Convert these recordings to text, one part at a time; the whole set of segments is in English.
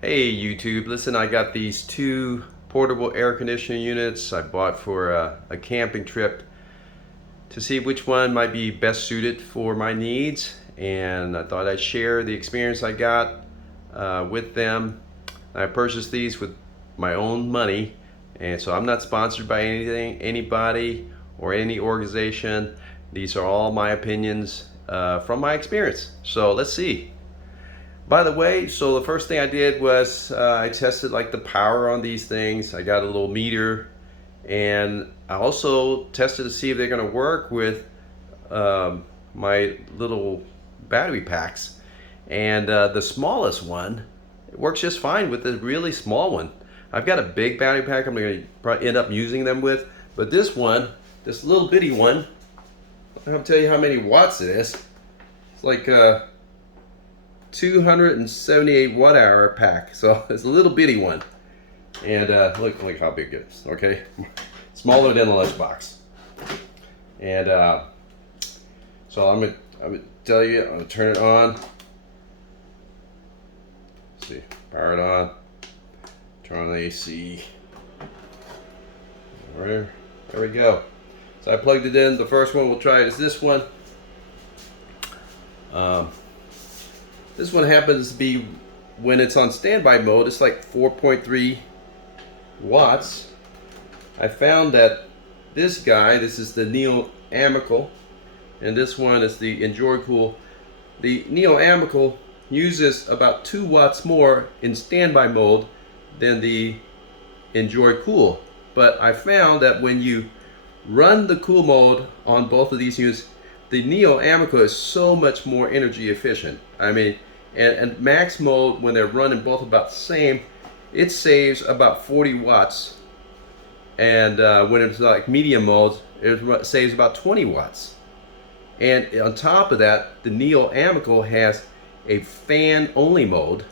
Hey YouTube, listen, I got these two portable air conditioning units I bought for a camping trip to see which one might be best suited for my needs, and I thought I'd share the experience I got with them. I purchased these with my own money, and so I'm not sponsored by anybody or any organization. These are all my opinions from my experience. So let's see. By the way, so the first thing I did was I tested like the power on these things. I got a little meter, and I also tested to see if they're going to work with my little battery packs. And the smallest one, it works just fine with the really small one. I've got a big battery pack I'm going to probably end up using them with, but this one, this little bitty one, I'll tell you how many watts it is. It's like 278 watt hour pack, so it's a little bitty one. And look how big it is. Okay, smaller than a lunchbox. And so I'm gonna tell you, I'm gonna turn it on. Let's see, power it on. Turn on the AC. There we go. So I plugged it in. The first one we'll try is this one. This one happens to be, when it's on standby mode, it's like 4.3 watts. I found that this is the Neoamico, and this one is the Enjoycool. The Neoamico uses about 2 watts more in standby mode than the Enjoycool. But I found that when you run the cool mode on both of these units, the Neoamico is so much more energy efficient. I mean, and max mode, when they're running both about the same, it saves about 40 watts. And when it's like medium mode, it saves about 20 watts. And on top of that, the Neoamico has a fan only mode,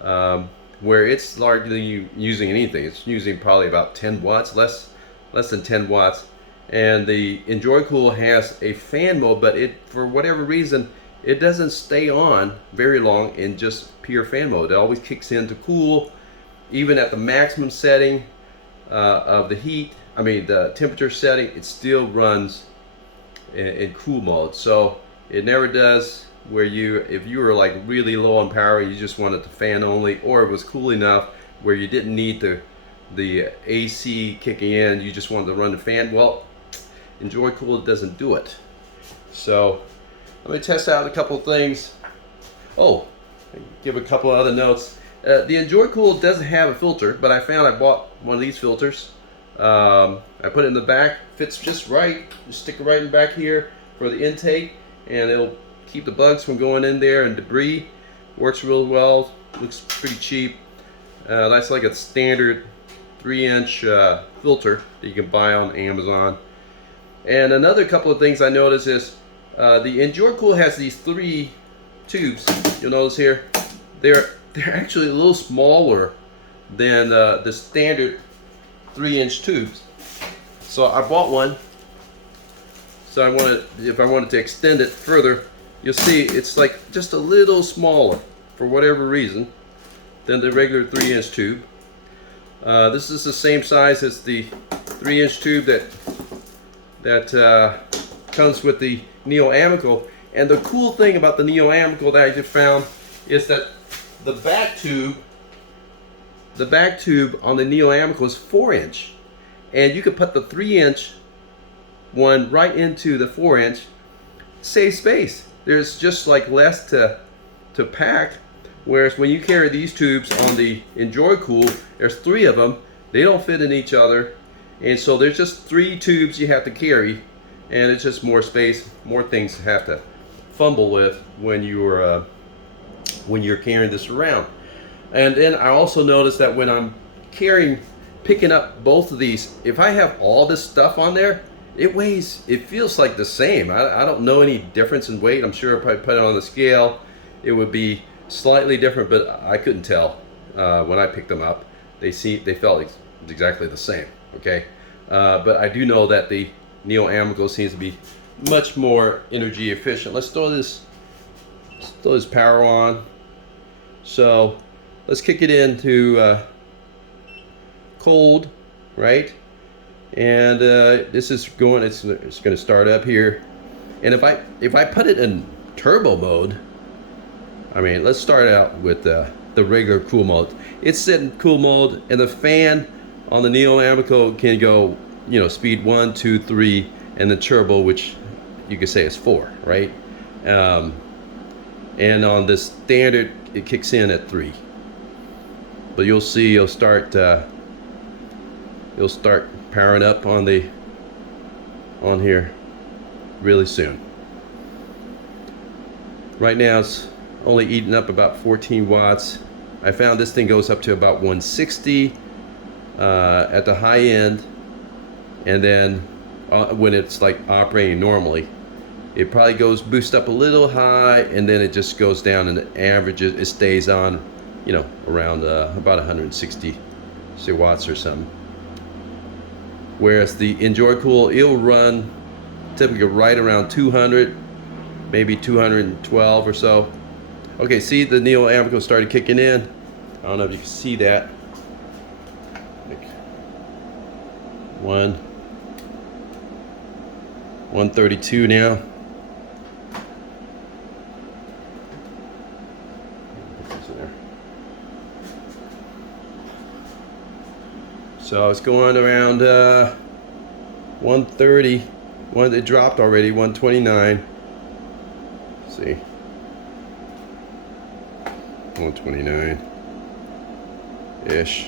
where it's largely using anything. It's using probably about 10 watts, less than 10 watts. And the Enjoycool has a fan mode, but it, for whatever reason, it doesn't stay on very long in just pure fan mode. It always kicks in to cool, even at the maximum setting of the heat. I mean, the temperature setting, it still runs in cool mode. So it never does where if you were like really low on power, you just wanted the fan only, or it was cool enough where you didn't need the AC kicking in, you just wanted to run the fan. Well, Enjoycool doesn't do it. So let me test out a couple of things. Oh, give a couple of other notes. The Enjoycool doesn't have a filter, but I bought one of these filters. I put it in the back, fits just right. Just stick it right in the back here for the intake, and it'll keep the bugs from going in there and debris. Works real well. Looks pretty cheap. That's like a standard 3-inch filter that you can buy on Amazon. And another couple of things I noticed is the Enjoycool has these 3 tubes. You'll notice here, they're actually a little smaller than the standard 3-inch tubes. So I bought one. So if I wanted to extend it further, you'll see it's like just a little smaller for whatever reason than the regular 3-inch tube. This is the same size as the 3-inch tube that comes with the Neoamico. And the cool thing about the Neoamico that I just found is that the back tube on the Neoamico is 4-inch, and you could put the 3-inch one right into the 4-inch. Save space. There's just like less to pack. Whereas when you carry these tubes on the Enjoycool, there's 3 of them. They don't fit in each other, and so there's just 3 tubes you have to carry, and it's just more space, more things to have to fumble with when you're carrying this around. And then I also noticed that when I'm picking up both of these, if I have all this stuff on there, it feels like the same. I don't know any difference in weight. I'm sure if I put it on the scale, it would be slightly different, but I couldn't tell when I picked them up. They felt exactly the same. Okay, but I do know that the Neoamico seems to be much more energy efficient. Let's throw this power on. So let's kick it into cold, right? And this is going. It's going to start up here. And if I put it in turbo mode, I mean, let's start out with the regular cool mode. It's set in cool mode, and the fan on the Neoamico can go, you know, speed 1, 2, 3, and the turbo, which you could say is 4, right? And on the standard, it kicks in at 3. But you'll see, you'll start powering up on here really soon. Right now it's only eating up about 14 watts. I found this thing goes up to about 160 at the high end, and then when it's like operating normally, it probably boosts up a little high, and then it just goes down and it averages, it stays on, you know, around about 160 watts or something. Whereas the Enjoycool, it'll run typically right around 200, maybe 212 or so. Okay, see, the Neoamico started kicking in. I don't know if you can see that. Like 132 now. So it's going around 130. It dropped already, 129. Let's see. 129-ish.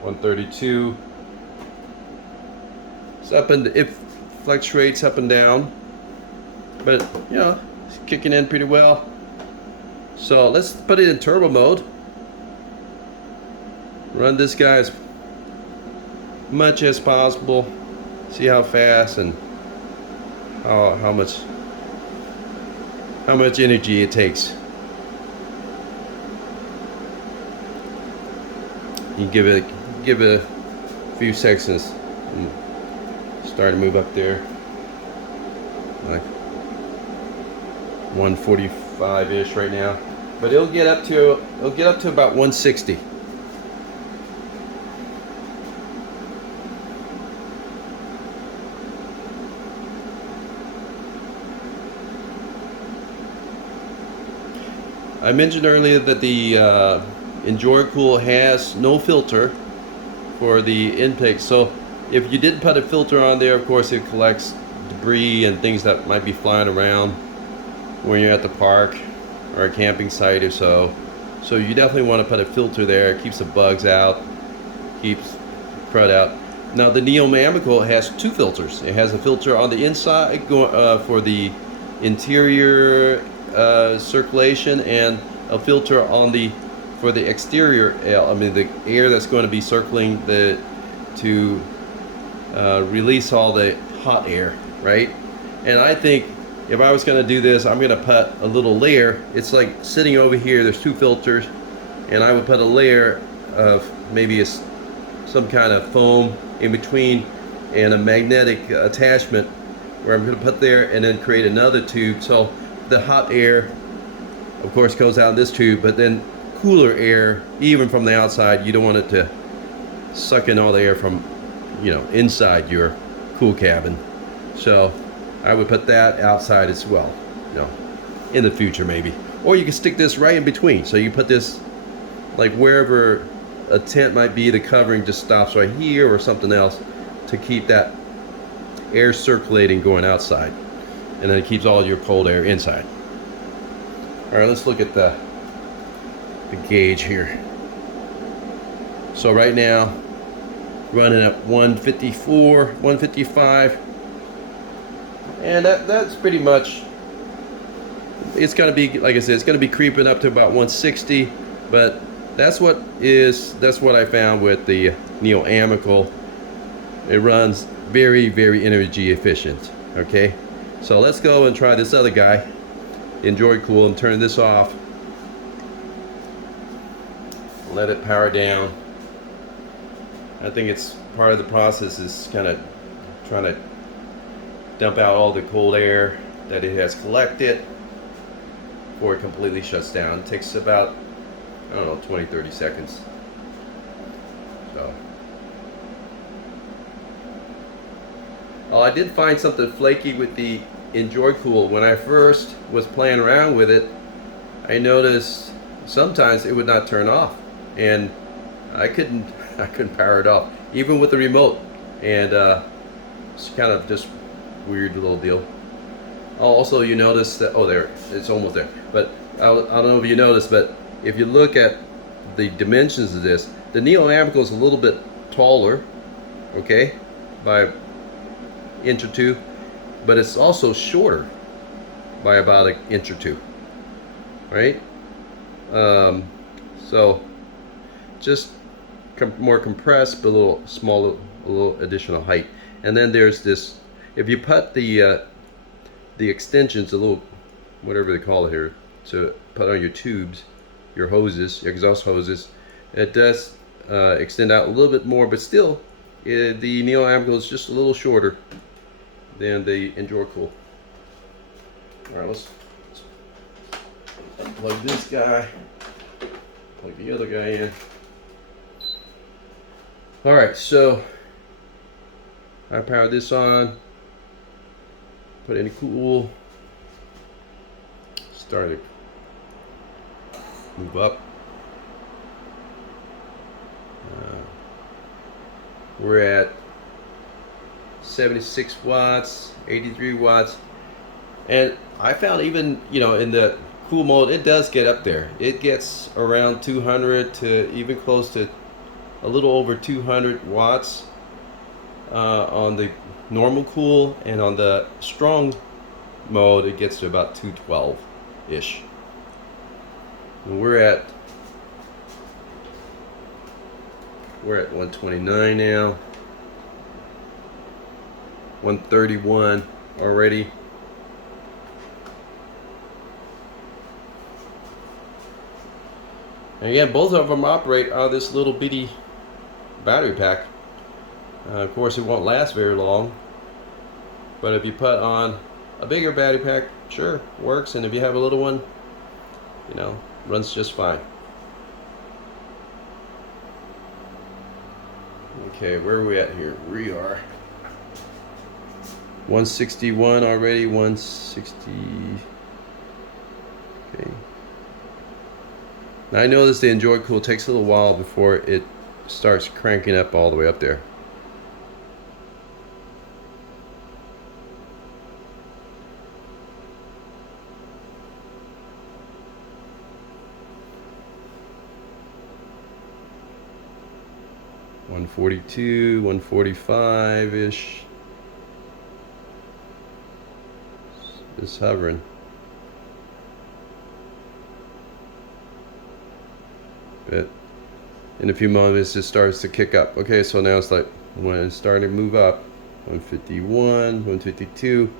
132. It's up and it fluctuates up and down, but you know, it's kicking in pretty well. So let's put it in turbo mode. Run this guy as much as possible. See how fast and how much energy it takes. You give it a few seconds and start to move up there, like 145-ish right now, but it'll get up to about 160. I mentioned earlier that the Enjoycool has no filter for the intake, so if you didn't put a filter on there, of course it collects debris and things that might be flying around when you're at the park or a camping site or so. So you definitely want to put a filter there. It keeps the bugs out, keeps crud out. Now the Neoamico has 2 filters. It has a filter on the inside for the interior circulation, and a filter for the exterior, I mean the air that's going to be circling to release all the hot air, right? And I think if I was going to do this, I'm going to put a little layer. It's like sitting over here, there's 2 filters, and I would put a layer of maybe some kind of foam in between and a magnetic attachment where I'm going to put there, and then create another tube. So the hot air, of course, goes out this tube, but then cooler air, even from the outside, you don't want it to suck in all the air from, you know, inside your cool cabin. So I would put that outside as well, you know, in the future maybe. Or you can stick this right in between. So you put this like wherever a tent might be, the covering just stops right here or something else to keep that air circulating going outside. And then it keeps all your cold air inside. All right, let's look at the gauge here. So right now, running at 154, 155, and that's pretty much. It's gonna be, like I said, it's gonna be creeping up to about 160, but that's what I found with the Neoamico. It runs very, very energy efficient. Okay, so let's go and try this other guy, Enjoycool, and turn this off. Let it power down. I think it's part of the process is kind of trying to dump out all the cold air that it has collected before it completely shuts down. It takes about, I don't know, 20-30 seconds. So, oh, I did find something flaky with the Enjoycool. When I first was playing around with it, I noticed sometimes it would not turn off, and I couldn't power it off, even with the remote, and it's kind of just weird little deal. Also, you notice that, oh, there, it's almost there. But I don't know if you noticed, but if you look at the dimensions of this, the Neoamico is a little bit taller, okay, by an inch or two, but it's also shorter by about an inch or two, right? So just more compressed, but a little smaller, a little additional height. And then there's this, if you put the extensions, a little, whatever they call it here, to put on your tubes, your hoses, exhaust hoses, it does extend out a little bit more, but still, the Neoamico is just a little shorter than the Enjoycool. All right, let's unplug this guy, plug the other guy in. All right, so I power this on, put it in cool, start to move up. We're at 76 watts, 83 watts, and I found even, you know, in the cool mode, it does get up there. It gets around 200 to even close to a little over 200 watts on the normal cool, and on the strong mode it gets to about 212 ish. And we're at 129 now, 131 already. And again, both of them operate out of this little bitty battery pack. Of course, it won't last very long, but if you put on a bigger battery pack, sure, works. And if you have a little one, you know, runs just fine. Okay, where are we at here? We are 161 already, 160. Okay. Now I noticed the Enjoycool takes a little while before it starts cranking up all the way up there. $142, $145-ish. It's hovering. But in a few moments it starts to kick up. Okay, so now it's like when it's starting to move up, 151, 152.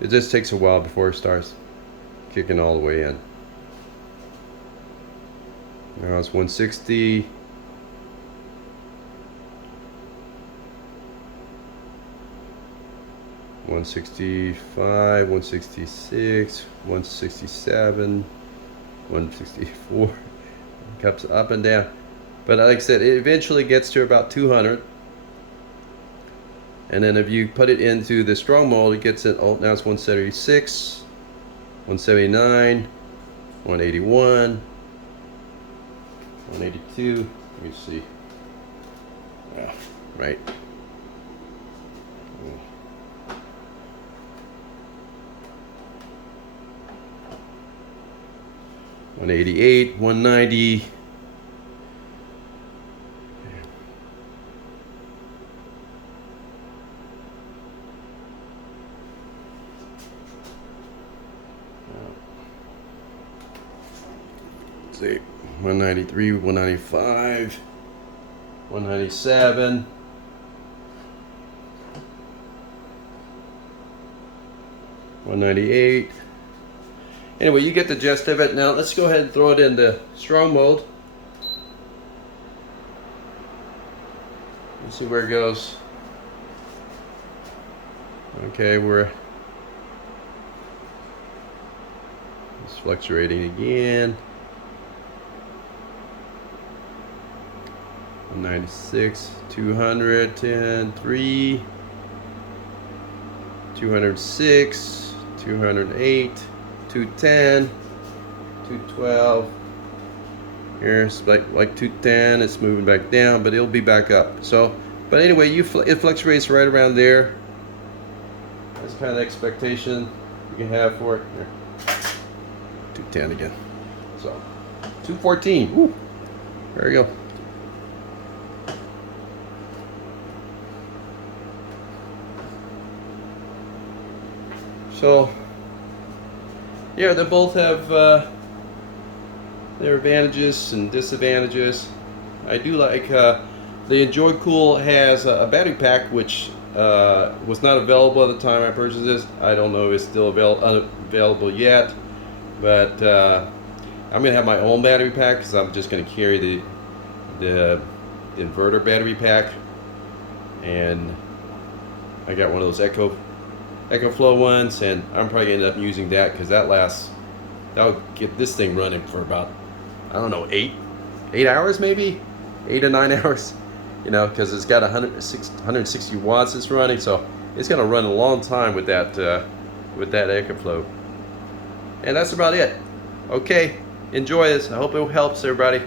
It just takes a while before it starts kicking all the way in. Now it's 160. 165, 166, 167, 164. Cups up and down. But like I said, it eventually gets to about 200. And then if you put it into the strong mode, it gets it, oh, now it's 176, 179, 181, 182. Let me see. Yeah, right. 188, 190. Let's see, 193, 195, 197. 198. Anyway, you get the gist of it. Now let's go ahead and throw it into strong mode. Let's see where it goes. Okay, we're It's fluctuating again. 96, 200, 10, 3, 206, 208, 210, 212. Here's like 210. It's moving back down, but it'll be back up. So, but anyway, it fluctuates right around there. That's kind of the expectation you can have for it. Here. 210 again. So, 214. Woo. There you go. So, yeah, they both have their advantages and disadvantages. I do like the Enjoycool has a battery pack which was not available at the time I purchased this. I don't know if it's still available yet, but I'm gonna have my own battery pack because I'm just gonna carry the inverter battery pack, and I got one of those EcoFlow ones, and I'm probably gonna end up using that because that'll get this thing running for about, I don't know, 8 hours, maybe 8 to 9 hours, you know, because it's got 160 watts it's running, so it's gonna run a long time with that EcoFlow. And that's about it. Okay, enjoy this. I hope it helps everybody.